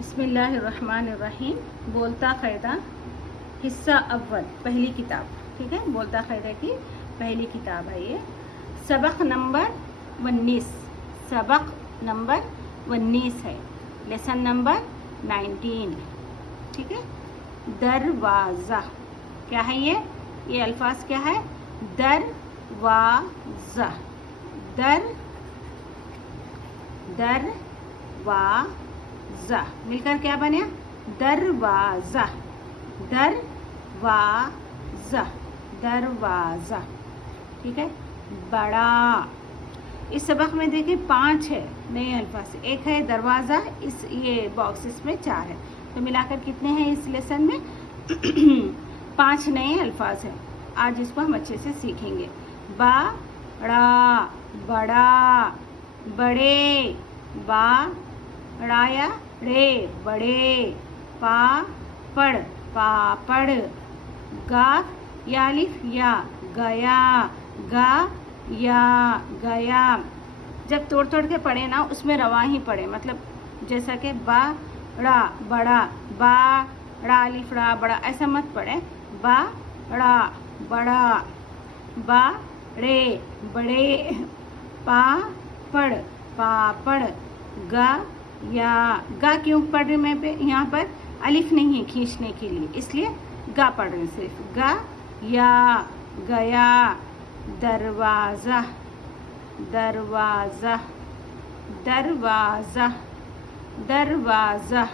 बिस्मिल्लाहिर्रहमानिर्रहीम। बोलता क़ायदा हिस्सा अव्वल, पहली किताब। ठीक है, बोलता क़ायदा की पहली किताब है ये। सबक नंबर 19, सबक नंबर 19 है, लेसन नंबर 19। ठीक है, दरवाज़ा क्या है ये अल्फाज क्या है? दरवाज़ा, दरवाज़ा मिलकर क्या बने? दरवाज़ा, दरवाज़ा, दरवाज़ा। ठीक है, बड़ा। इस सबक में देखिए 5 है नए अल्फाज। एक है दरवाज़ा, इस ये बॉक्सेस में 4 है, तो मिलाकर कितने हैं इस लेसन में? 5 नए अल्फाज हैं। आज इसको हम अच्छे से सीखेंगे। बड़ा, बड़ा, बड़े, बड़ाया रे, बड़े, पापड़, पापड़, गा यालिफ या, गया, गा या, गया। जब तोड़ तोड़ के पढ़े ना, उसमें रवा ही पढ़े, मतलब जैसा कि बड़ा, बड़ा, बड़ा अलिफ रा बड़ा, ऐसा मत पढ़े। बड़ा, बड़ा, बड़े, बड़े, पापड़, पापड़, गा या। गा क्यों पढ़ रही मैं पे? यहाँ पर अलिफ नहीं है खींचने के लिए, इसलिए गा पढ़ रही हूँ सिर्फ। गा या, गया। दरवाज़ा, दरवाज़ा, दरवाज़ा, दरवाज़ा।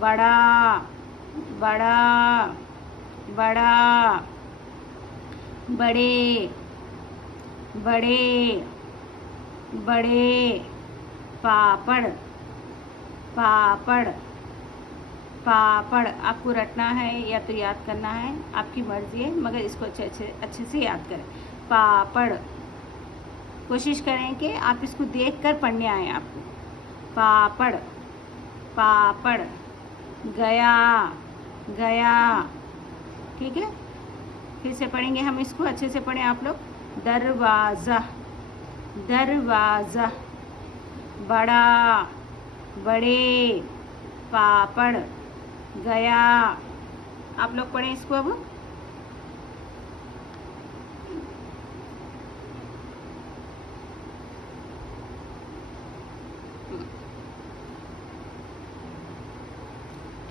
बड़ा, बड़ा, बड़ा, बड़े, बड़े, बड़े, पापड़, पापड़, पापड़। आपको रटना है या तो याद करना है, आपकी मर्जी है, मगर इसको अच्छे से याद करें। पापड़। कोशिश करें कि आप इसको देखकर पढ़ने आए आपको। पापड़, पापड़, गया, गया। ठीक है, फिर से पढ़ेंगे हम इसको, अच्छे से पढ़ें आप लोग। दरवाज़ा, दरवाज़ा, बड़ा, बड़े, पापड़, गया। आप लोग पढ़ें इसको अब।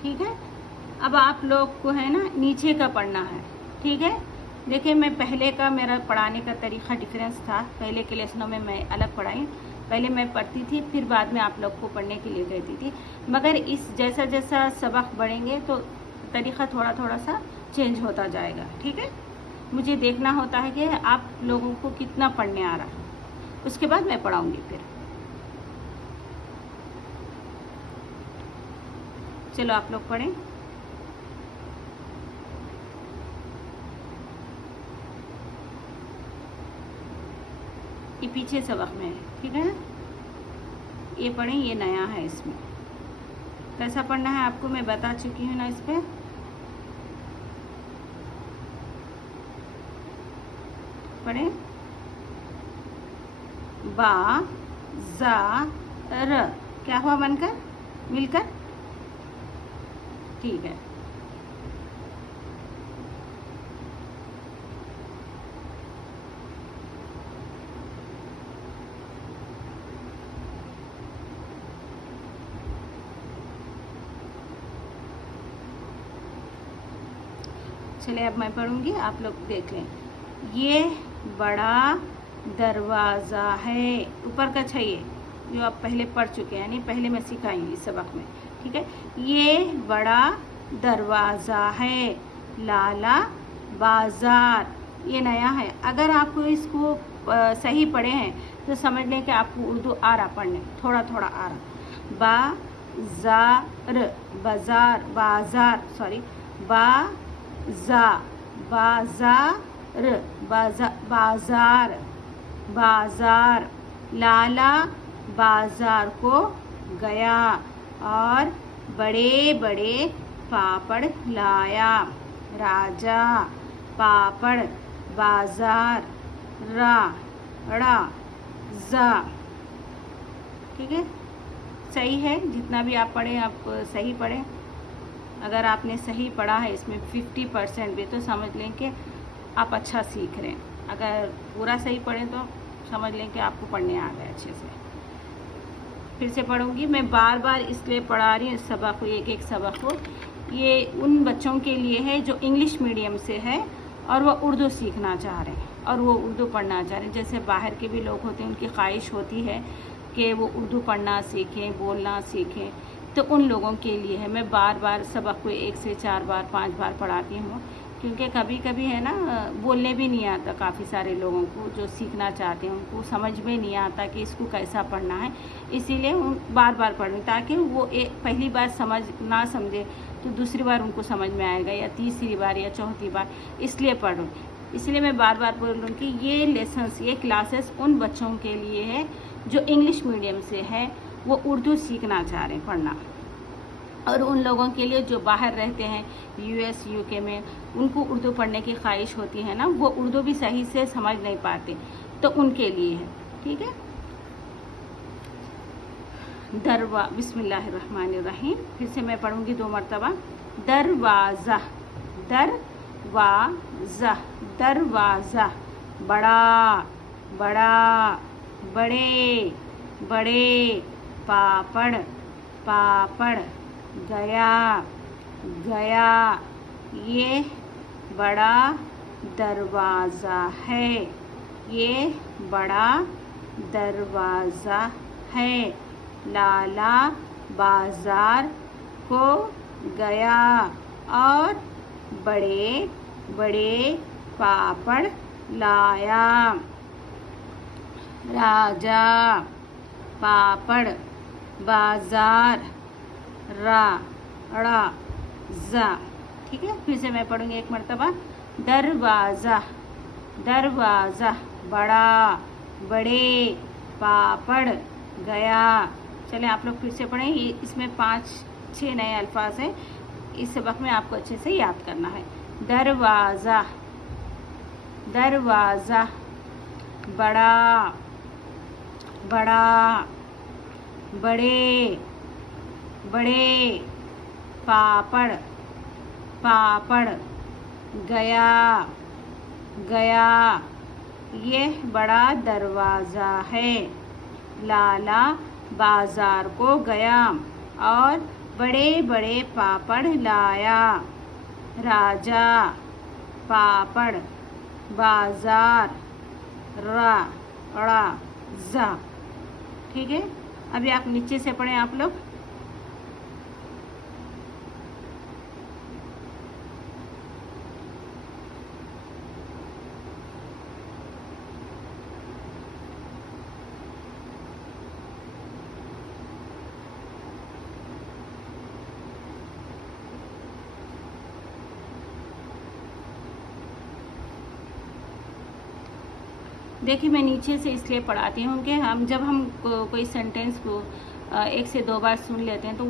ठीक है, अब आप लोग को है ना नीचे का पढ़ना है। ठीक है, देखिए मैं पहले का मेरा पढ़ाने का तरीक़ा डिफरेंस था। पहले के लेसनों में मैं अलग पढ़ाई, पहले मैं पढ़ती थी, फिर बाद में आप लोग को पढ़ने के लिए कहती थी। मगर इस जैसा जैसा सबक बढ़ेंगे तो तरीक़ा थोड़ा थोड़ा सा चेंज होता जाएगा। ठीक है, मुझे देखना होता है कि आप लोगों को कितना पढ़ने आ रहा है, उसके बाद मैं पढ़ाऊँगी। फिर चलो आप लोग पढ़ें। ये पीछे सबक में है, ठीक है ना? ये पढ़ें, ये नया है, इसमें कैसा पढ़ना है आपको मैं बता चुकी हूँ ना। इस पे पढ़ें। बा जा र, क्या हुआ बनकर? मिलकर। ठीक है, चलिए अब मैं पढ़ूंगी, आप लोग देख लें। ये बड़ा दरवाज़ा है, ऊपर का चाहिए जो आप पहले पढ़ चुके हैं, यानी पहले मैं सिखाई इस सबक में। ठीक है, ये बड़ा दरवाज़ा है, लाला बाज़ार। ये नया है, अगर आपको इसको सही पढ़े हैं तो समझ लें कि आपको उर्दू आ रहा पढ़ने, थोड़ा थोड़ा आ रहा। बाज़ार, बाज़ार, बाज़ार, सॉरी, बाज़ार, बाज़ार, बाज़ार। लाला बाज़ार को गया और बड़े बड़े पापड़ लाया। राजा, पापड़, बाज़ार, रा ड़ा ज़ा। ठीक है, सही है, जितना भी आप पढ़ें आप सही पढ़ें। अगर आपने सही पढ़ा है इसमें 50% भी, तो समझ लें कि आप अच्छा सीख रहे हैं। अगर पूरा सही पढ़ें तो समझ लें कि आपको पढ़ने आ गए अच्छे से। फिर से पढ़ूंगी, मैं बार बार इसलिए पढ़ा रही हूँ इस सबक को, एक एक सबक को। ये उन बच्चों के लिए है जो इंग्लिश मीडियम से है और वो उर्दू सीखना चाह रहे हैं और वो उर्दू पढ़ना चाह रहे हैं। जैसे बाहर के भी लोग होते हैं, उनकी ख्वाहिश होती है कि वो उर्दू पढ़ना सीखें, बोलना सीखें, तो उन लोगों के लिए है। मैं बार बार सबक को 1 से 4 बार 5 बार पढ़ाती हूँ, क्योंकि कभी कभी है ना बोलने भी नहीं आता। काफ़ी सारे लोगों को जो सीखना चाहते हैं उनको समझ में नहीं आता कि इसको कैसा पढ़ना है, इसीलिए बार बार पढ़ूँ ताकि वो पहली बार समझ ना समझे तो दूसरी बार उनको समझ में आएगा, या तीसरी बार या चौथी बार, इसलिए पढ़ूँ। इसलिए मैं बार बार बोल रही हूँ कि ये लेसन्स, ये क्लासेस उन बच्चों के लिए है जो इंग्लिश मीडियम से है, वो उर्दू सीखना चाह रहे हैं पढ़ना। और उन लोगों के लिए जो बाहर रहते हैं US UK में, उनको उर्दू पढ़ने की ख्वाहिश होती है ना, वो उर्दू भी सही से समझ नहीं पाते, तो उनके लिए है। ठीक है, बिस्मिल्लाहिर्रहमानिर्रहीम। फिर से मैं पढ़ूंगी 2 मरतबा। दरवाज़ा, दरवाज़ा, दरवाज़ा। बड़ा, बड़ा, बड़े, बड़े। पापड़, पापड़। गया, गया। ये बड़ा दरवाज़ा है, ये बड़ा दरवाज़ा है। लाला बाज़ार को गया और बड़े बड़े पापड़ लाया। राजा, पापड़, बाज़ार, रा जा। ठीक है, फिर से मैं पढ़ूंगी 1 मरतबा। दरवाज़ा, दरवाज़ा। बड़ा, बड़े, पापड़, गया। चलें आप लोग फिर से पढ़ें। इसमें 5-6 नए अल्फाज हैं, इस सबक में आपको अच्छे से याद करना है। दरवाज़ा, दरवाज़ा। बड़ा, बड़ा, बड़े, बड़े। पापड़, पापड़। गया, गया। ये बड़ा दरवाज़ा है। लाला बाज़ार को गया और बड़े बड़े पापड़ लाया। राजा, पापड़, बाज़ार, रा जा। ठीक है, अभी आप नीचे से पढ़ें आप लोग। देखिए, मैं नीचे से इसलिए पढ़ाती हूँ कि जब हम कोई सेंटेंस को 1 से 2 बार सुन लेते हैं तो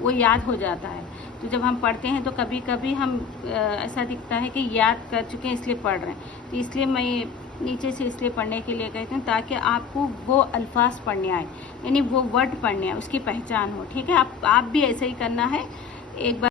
वो याद हो जाता है। तो जब हम पढ़ते हैं तो कभी कभी हम ऐसा दिखता है कि याद कर चुके हैं इसलिए पढ़ रहे हैं। तो इसलिए मैं नीचे से इसलिए पढ़ने के लिए कहती हूँ ताकि आपको वो अल्फाज पढ़ने आए, यानी वो वर्ड पढ़ने आए, उसकी पहचान हो। ठीक है, आप भी ऐसा ही करना है। एक बार